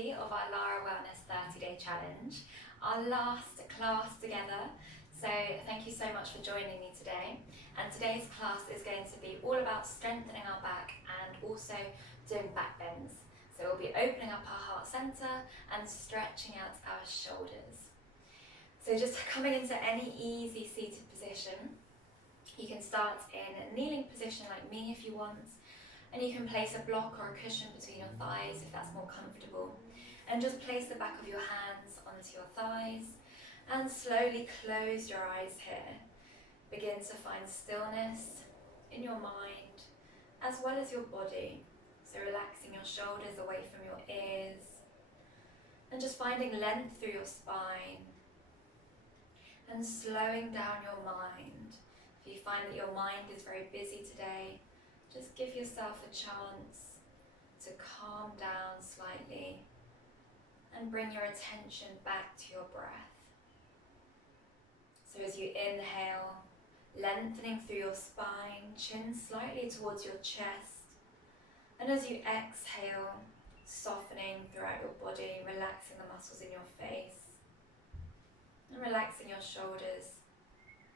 30 of our Lara Wellness 30-day challenge, our last class together. So thank you so much for joining me today. And today's class is going to be all about strengthening our back and also doing back bends. So we'll be opening up our heart center and stretching out our shoulders. So just coming into any easy seated position. You can start in a kneeling position like me if you want, and you can place a block or a cushion between your thighs if that's more comfortable. And just place the back of your hands onto your thighs and slowly close your eyes here. Begin to find stillness in your mind as well as your body. So relaxing your shoulders away from your ears and just finding length through your spine and slowing down your mind. If you find that your mind is very busy today, just give yourself a chance to calm down slightly and bring your attention back to your breath. So as you inhale, lengthening through your spine, chin slightly towards your chest, and as you exhale, softening throughout your body, relaxing the muscles in your face, and relaxing your shoulders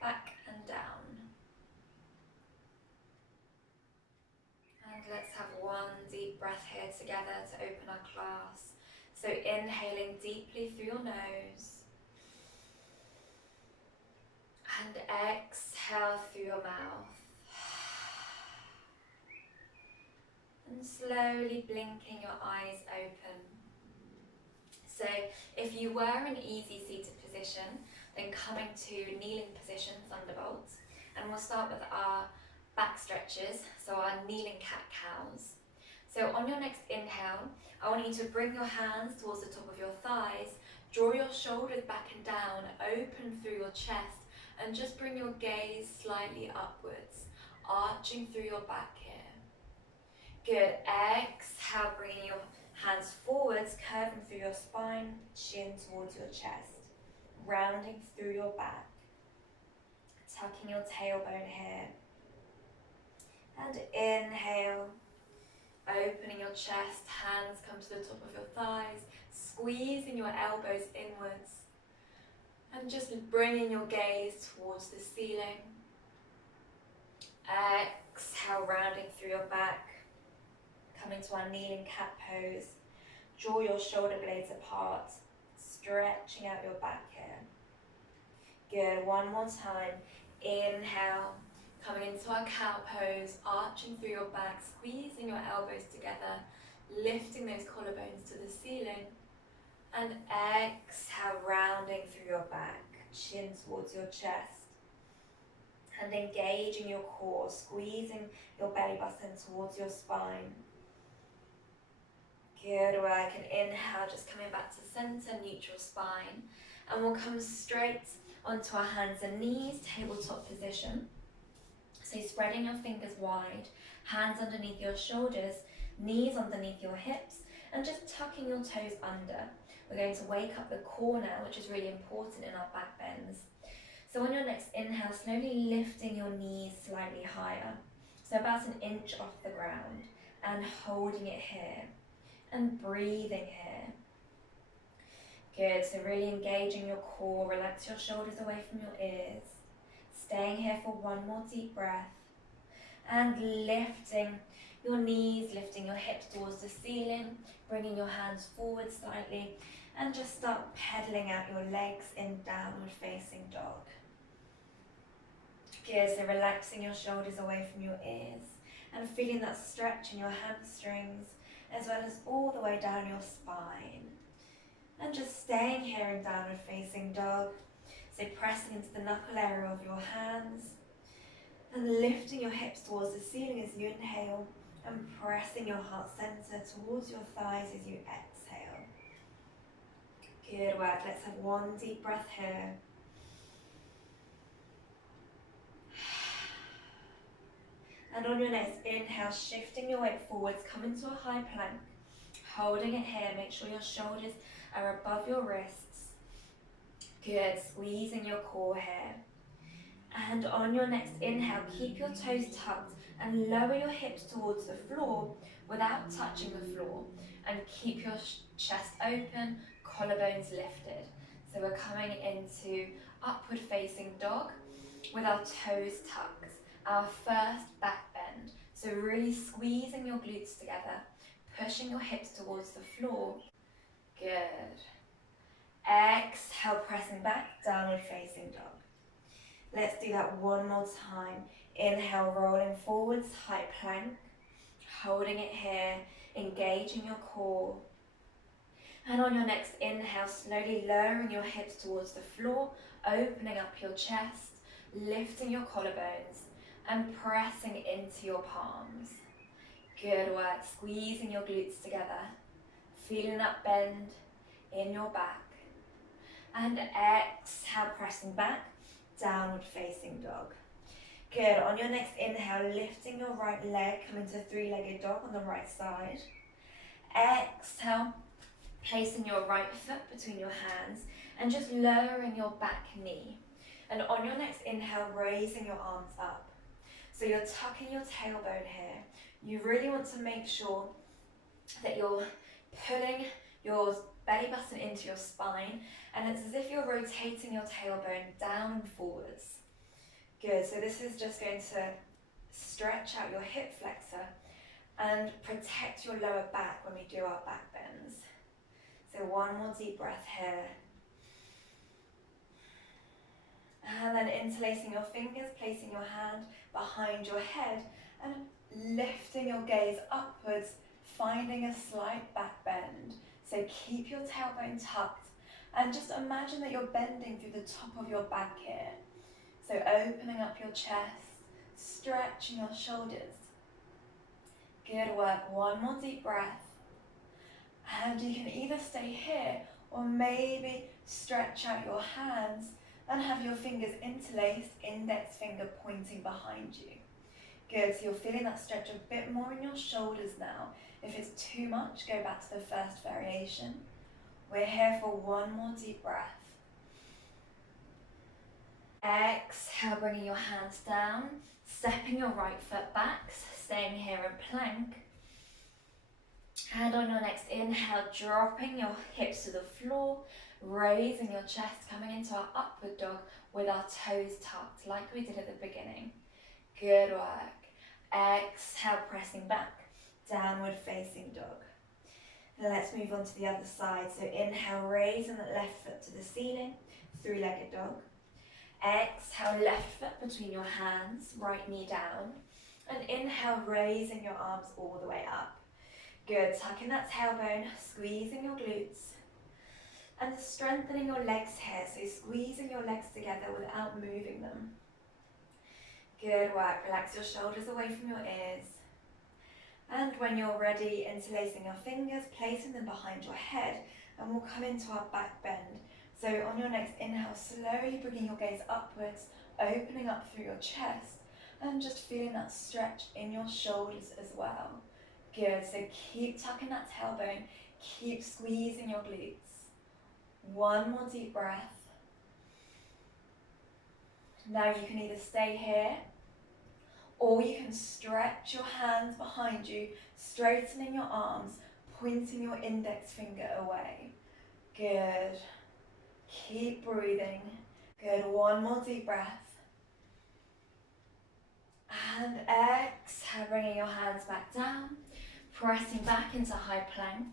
back and down. And let's have one deep breath here together to open our class. So inhaling deeply through your nose and exhale through your mouth. And slowly blinking your eyes open. So if you were in easy seated position, then coming to kneeling position, thunderbolts, and we'll start with our back stretches, so our kneeling cat-cows. So on your next inhale, I want you to bring your hands towards the top of your thighs, draw your shoulders back and down, open through your chest, and just bring your gaze slightly upwards, arching through your back here. Good, exhale, bringing your hands forwards, curving through your spine, chin towards your chest, rounding through your back, tucking your tailbone here. And inhale, opening your chest, hands come to the top of your thighs, squeezing your elbows inwards, and just bringing your gaze towards the ceiling. Exhale, rounding through your back, coming to our kneeling cat pose. Draw your shoulder blades apart, stretching out your back here. Good, one more time. Inhale, coming into our cow pose, arching through your back, squeezing your elbows together, lifting those collarbones to the ceiling. And exhale, rounding through your back, chin towards your chest. And engaging your core, squeezing your belly button towards your spine. Good work, and inhale, just coming back to center, neutral spine. And we'll come straight onto our hands and knees, tabletop position. So spreading your fingers wide, hands underneath your shoulders, knees underneath your hips, and just tucking your toes under. We're going to wake up the core now, which is really important in our back bends. So on your next inhale, slowly lifting your knees slightly higher. So about an inch off the ground, and holding it here. And breathing here. Good, so really engaging your core, relax your shoulders away from your ears. Staying here for one more deep breath. And lifting your knees, lifting your hips towards the ceiling, bringing your hands forward slightly, and just start pedaling out your legs in downward facing dog. Good, so relaxing your shoulders away from your ears and feeling that stretch in your hamstrings, as well as all the way down your spine. And just staying here in downward facing dog. So pressing into the knuckle area of your hands and lifting your hips towards the ceiling as you inhale and pressing your heart center towards your thighs as you exhale. Good work. Let's have one deep breath here. And on your next inhale, shifting your weight forwards, come into a high plank, holding it here. Make sure your shoulders are above your wrists. Good, squeezing your core here. And on your next inhale, keep your toes tucked and lower your hips towards the floor without touching the floor. And keep your chest open, collarbones lifted. So we're coming into upward facing dog with our toes tucked, our first back bend. So really squeezing your glutes together, pushing your hips towards the floor. Good. Exhale, pressing back, downward facing dog. Let's do that one more time. Inhale, rolling forwards, high plank. Holding it here, engaging your core. And on your next inhale, slowly lowering your hips towards the floor, opening up your chest, lifting your collarbones, and pressing into your palms. Good work, squeezing your glutes together, feeling that bend in your back. And exhale, pressing back, downward facing dog. Good, on your next inhale, lifting your right leg, coming to three-legged dog on the right side. Exhale, placing your right foot between your hands and just lowering your back knee. And on your next inhale, raising your arms up. So you're tucking your tailbone here. You really want to make sure that you're pulling your belly button into your spine, and it's as if you're rotating your tailbone down and forwards. Good, so this is just going to stretch out your hip flexor and protect your lower back when we do our back bends. So one more deep breath here. And then interlacing your fingers, placing your hand behind your head and lifting your gaze upwards, finding a slight back bend. So keep your tailbone tucked and just imagine that you're bending through the top of your back here. So opening up your chest, stretching your shoulders. Good work, one more deep breath. And you can either stay here or maybe stretch out your hands and have your fingers interlaced, index finger pointing behind you. Good, so you're feeling that stretch a bit more in your shoulders now. If it's too much, go back to the first variation. We're here for one more deep breath. Exhale, bringing your hands down, stepping your right foot back, staying here in plank. And on your next inhale, dropping your hips to the floor, raising your chest, coming into our upward dog with our toes tucked, like we did at the beginning. Good work. Exhale, pressing back, downward facing dog. Now let's move on to the other side. So inhale, raising the left foot to the ceiling, three-legged dog. Exhale, left foot between your hands, right knee down. And inhale, raising your arms all the way up. Good, tucking that tailbone, squeezing your glutes. And strengthening your legs here, so squeezing your legs together without moving them. Good work, relax your shoulders away from your ears. And when you're ready, interlacing your fingers, placing them behind your head, and we'll come into our back bend. So on your next inhale, slowly bringing your gaze upwards, opening up through your chest, and just feeling that stretch in your shoulders as well. Good, so keep tucking that tailbone, keep squeezing your glutes. One more deep breath. Now you can either stay here, or you can stretch your hands behind you, straightening your arms, pointing your index finger away. Good. Keep breathing. Good, one more deep breath. And exhale, bringing your hands back down, pressing back into high plank.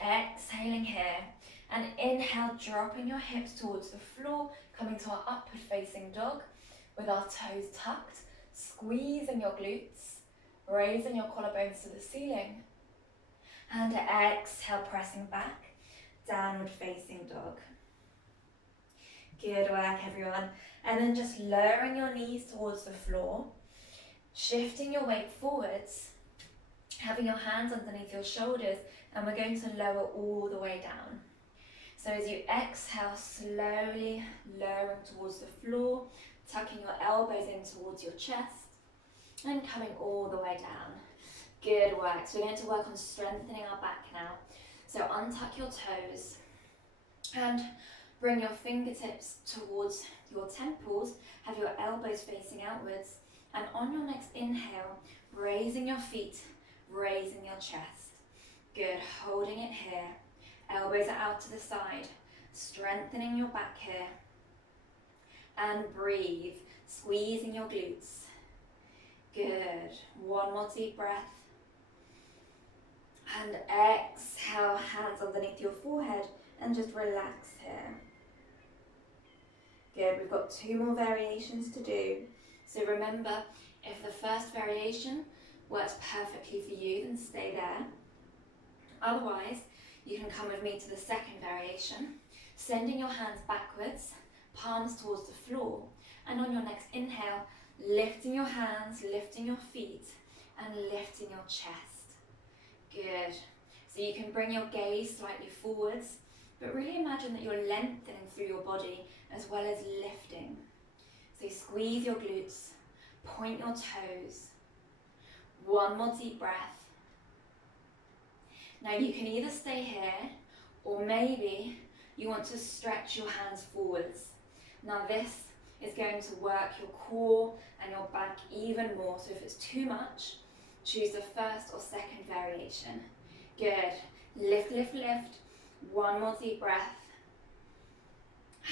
Exhaling here. And inhale, dropping your hips towards the floor, coming to our upward facing dog with our toes tucked, squeezing your glutes, raising your collarbones to the ceiling. And exhale, pressing back, downward facing dog. Good work, everyone. And then just lowering your knees towards the floor, shifting your weight forwards, having your hands underneath your shoulders, and we're going to lower all the way down. So as you exhale, slowly lowering towards the floor, tucking your elbows in towards your chest, and coming all the way down. Good work. So we're going to work on strengthening our back now. So untuck your toes and bring your fingertips towards your temples, have your elbows facing outwards, and on your next inhale, raising your feet, raising your chest. Good, holding it here. Elbows are out to the side, strengthening your back here. And breathe, squeezing your glutes. Good. One more deep breath. And exhale, hands underneath your forehead and just relax here. Good, we've got 2 more variations to do. So remember, if the first variation works perfectly for you, then stay there. Otherwise, you can come with me to the second variation, sending your hands backwards, palms towards the floor, and on your next inhale, lifting your hands, lifting your feet, and lifting your chest. Good. So you can bring your gaze slightly forwards, but really imagine that you're lengthening through your body as well as lifting. So squeeze your glutes, point your toes. One more deep breath. Now you can either stay here, or maybe you want to stretch your hands forwards. Now this is going to work your core and your back even more. So if it's too much, choose the first or second variation. Good. Lift, lift, lift. One more deep breath.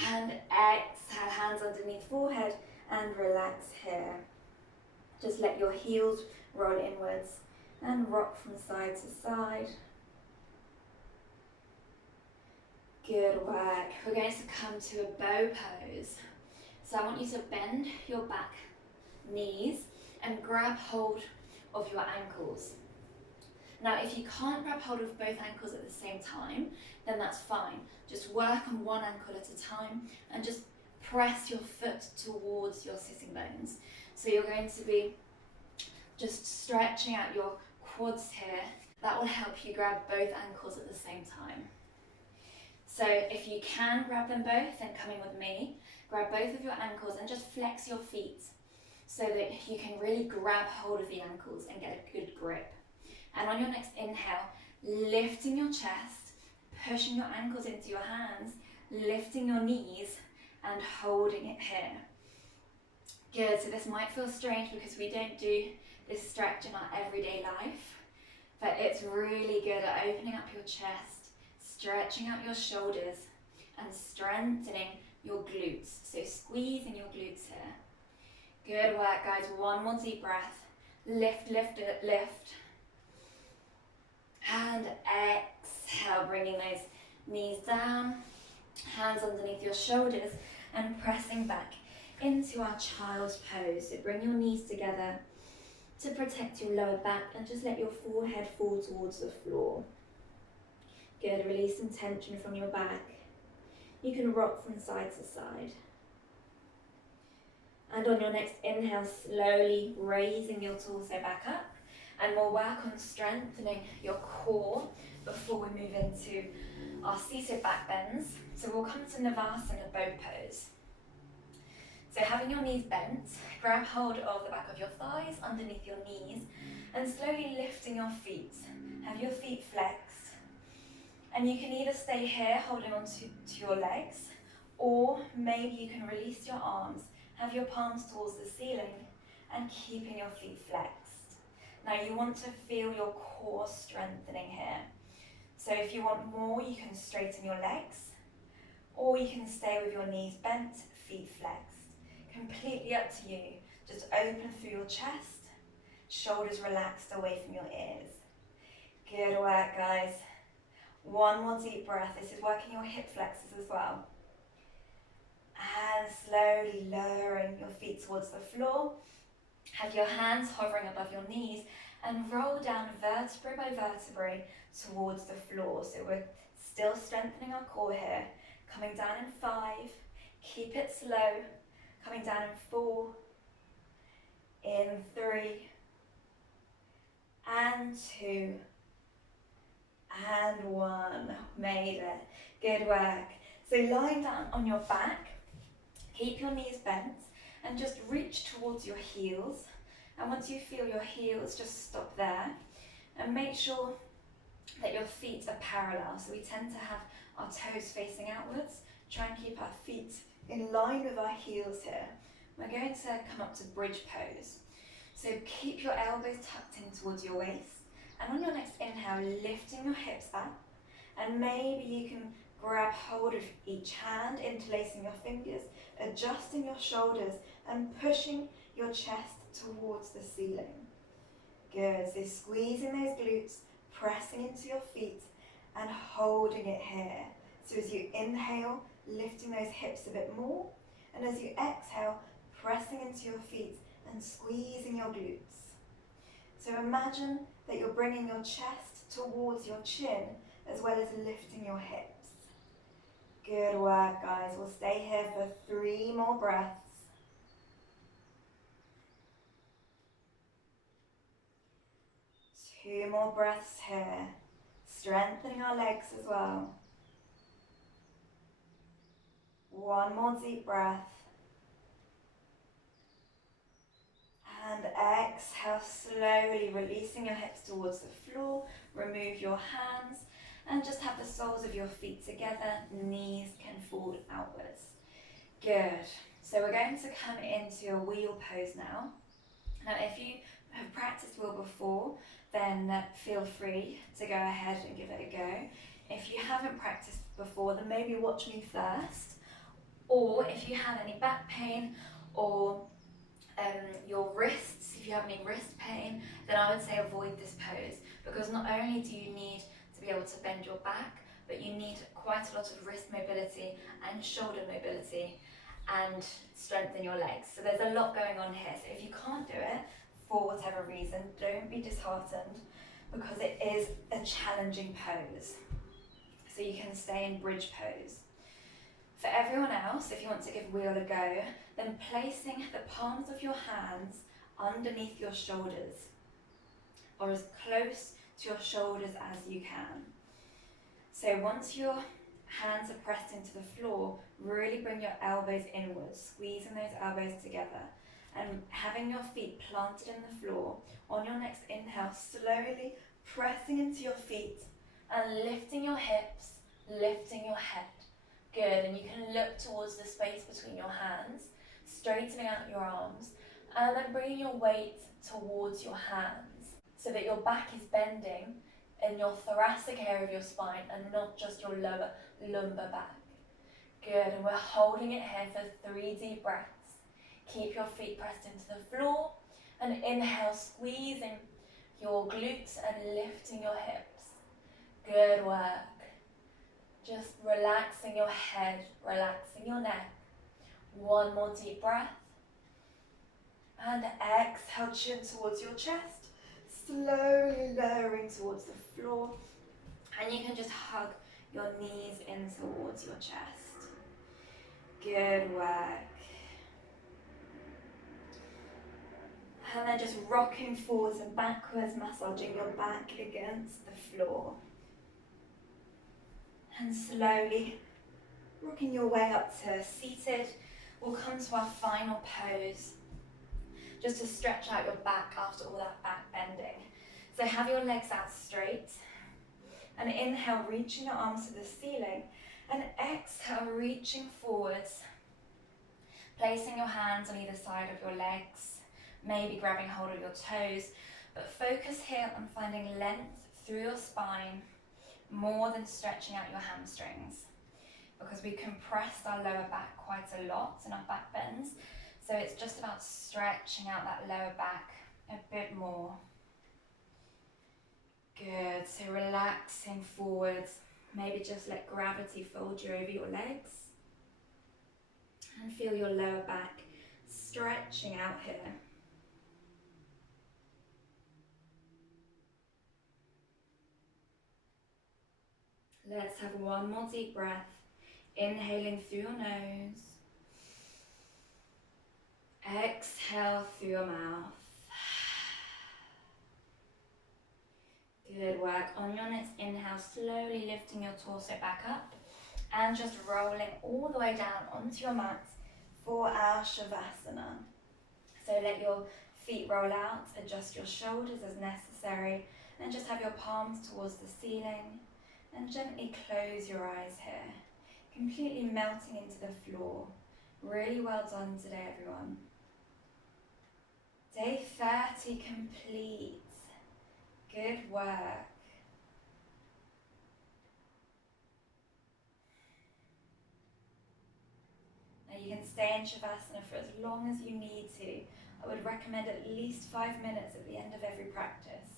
And exhale, hands underneath forehead and relax here. Just let your heels roll inwards and rock from side to side. Good work. We're going to come to a bow pose. So I want you to bend your back, knees, and grab hold of your ankles. Now, if you can't grab hold of both ankles at the same time, then that's fine. Just work on one ankle at a time and just press your foot towards your sitting bones. So you're going to be just stretching out your quads here. That will help you grab both ankles at the same time. So if you can grab them both, then come in with me. Grab both of your ankles and just flex your feet so that you can really grab hold of the ankles and get a good grip. And on your next inhale, lifting your chest, pushing your ankles into your hands, lifting your knees and holding it here. Good, so this might feel strange because we don't do this stretch in our everyday life, but it's really good at opening up your chest, stretching out your shoulders and strengthening your glutes. So squeezing your glutes here. Good work, guys. One more deep breath. Lift, lift, lift. And exhale, bringing those knees down, hands underneath your shoulders and pressing back into our child's pose. So bring your knees together to protect your lower back and just let your forehead fall towards the floor. Good, release some tension from your back. You can rock from side to side. And on your next inhale, slowly raising your torso back up. And we'll work on strengthening your core before we move into our seated back bends. So we'll come to Navasana bow pose. So having your knees bent, grab hold of the back of your thighs underneath your knees and slowly lifting your feet. Have your feet flexed. And you can either stay here holding on to your legs, or maybe you can release your arms, have your palms towards the ceiling and keeping your feet flexed. Now you want to feel your core strengthening here. So if you want more, you can straighten your legs, or you can stay with your knees bent, feet flexed. Completely up to you. Just open through your chest, shoulders relaxed away from your ears. Good work, guys. One more deep breath. This is working your hip flexors as well. And slowly lowering your feet towards the floor. Have your hands hovering above your knees and roll down vertebrae by vertebrae towards the floor. So we're still strengthening our core here. Coming down in 5. Keep it slow. Coming down in 4. In 3. And 2. And 1. Made it. Good work. So lying down on your back, keep your knees bent and just reach towards your heels. And once you feel your heels, just stop there and make sure that your feet are parallel. So we tend to have our toes facing outwards. Try and keep our feet in line with our heels here. We're going to come up to bridge pose. So keep your elbows tucked in towards your waist. And on your next inhale, lifting your hips back And maybe you can grab hold of each hand, interlacing your fingers, adjusting your shoulders and pushing your chest towards the ceiling. Good, so squeezing those glutes, pressing into your feet and holding it here. So as you inhale, lifting those hips a bit more, and as you exhale, pressing into your feet and squeezing your glutes. So imagine that you're bringing your chest towards your chin as well as lifting your hips. Good work, guys. We'll stay here for 3 more breaths. Two more breaths here, strengthening our legs as well. One more deep breath. And exhale, slowly releasing your hips towards the floor. Remove your hands and just have the soles of your feet together. Knees can fall outwards. Good. So we're going to come into a wheel pose now. Now if you have practiced wheel before, then feel free to go ahead and give it a go. If you haven't practiced before, then maybe watch me first. Or if you have any back pain or your wrists, if you have any wrist pain, then I would say avoid this pose, because not only do you need to be able to bend your back, but you need quite a lot of wrist mobility and shoulder mobility and strengthen your legs. So there's a lot going on here. So if you can't do it for whatever reason, don't be disheartened, because it is a challenging pose. So you can stay in bridge pose. For everyone else, if you want to give wheel a go, then placing the palms of your hands underneath your shoulders, or as close to your shoulders as you can. So once your hands are pressed into the floor, really bring your elbows inwards, squeezing those elbows together, and having your feet planted in the floor. On your next inhale, slowly pressing into your feet and lifting your hips, lifting your head. Good, and you can look towards the space between your hands, straightening out your arms, and then bringing your weight towards your hands so that your back is bending in your thoracic area of your spine and not just your lower lumbar back. Good, and we're holding it here for 3 deep breaths. Keep your feet pressed into the floor, and inhale, squeezing your glutes and lifting your hips. Good work. Just relaxing your head, relaxing your neck. One more deep breath. And exhale, chin towards your chest. Slowly lowering towards the floor. And you can just hug your knees in towards your chest. Good work. And then just rocking forwards and backwards, massaging your back against the floor. And slowly rocking your way up to seated. We'll come to our final pose, just to stretch out your back after all that back bending. So have your legs out straight, and inhale, reaching your arms to the ceiling, and exhale, reaching forwards, placing your hands on either side of your legs, maybe grabbing hold of your toes, but focus here on finding length through your spine, more than stretching out your hamstrings, because we compressed our lower back quite a lot in our back bends. So it's just about stretching out that lower back a bit more. Good, so relaxing forwards, maybe just let gravity fold you over your legs, and feel your lower back stretching out here. Let's have one more deep breath, inhaling through your nose, exhale through your mouth. Good work. On your next inhale, slowly lifting your torso back up and just rolling all the way down onto your mat for our Shavasana. So let your feet roll out, adjust your shoulders as necessary, and just have your palms towards the ceiling. And gently close your eyes here, completely melting into the floor. Really well done today, everyone. Day 30 complete. Good work. Now you can stay in Shavasana for as long as you need to. I would recommend at least 5 minutes at the end of every practice.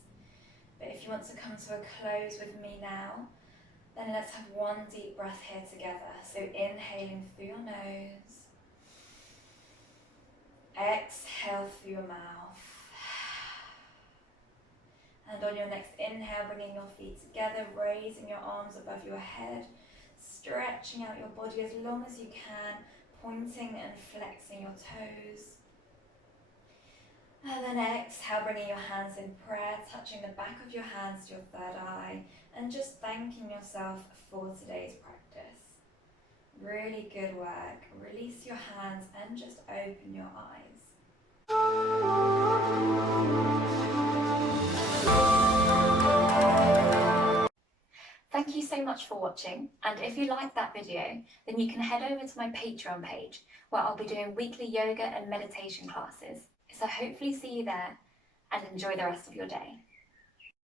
But if you want to come to a close with me now, then let's have one deep breath here together. So inhaling through your nose, exhale through your mouth. And on your next inhale, bringing your feet together, raising your arms above your head, stretching out your body as long as you can, pointing and flexing your toes. And then exhale, bringing your hands in prayer, touching the back of your hands to your third eye, and just thanking yourself for today's practice. Really good work. Release your hands and just open your eyes. Thank you so much for watching, and if you liked that video, then you can head over to my Patreon page where I'll be doing weekly yoga and meditation classes. So hopefully see you there, and enjoy the rest of your day.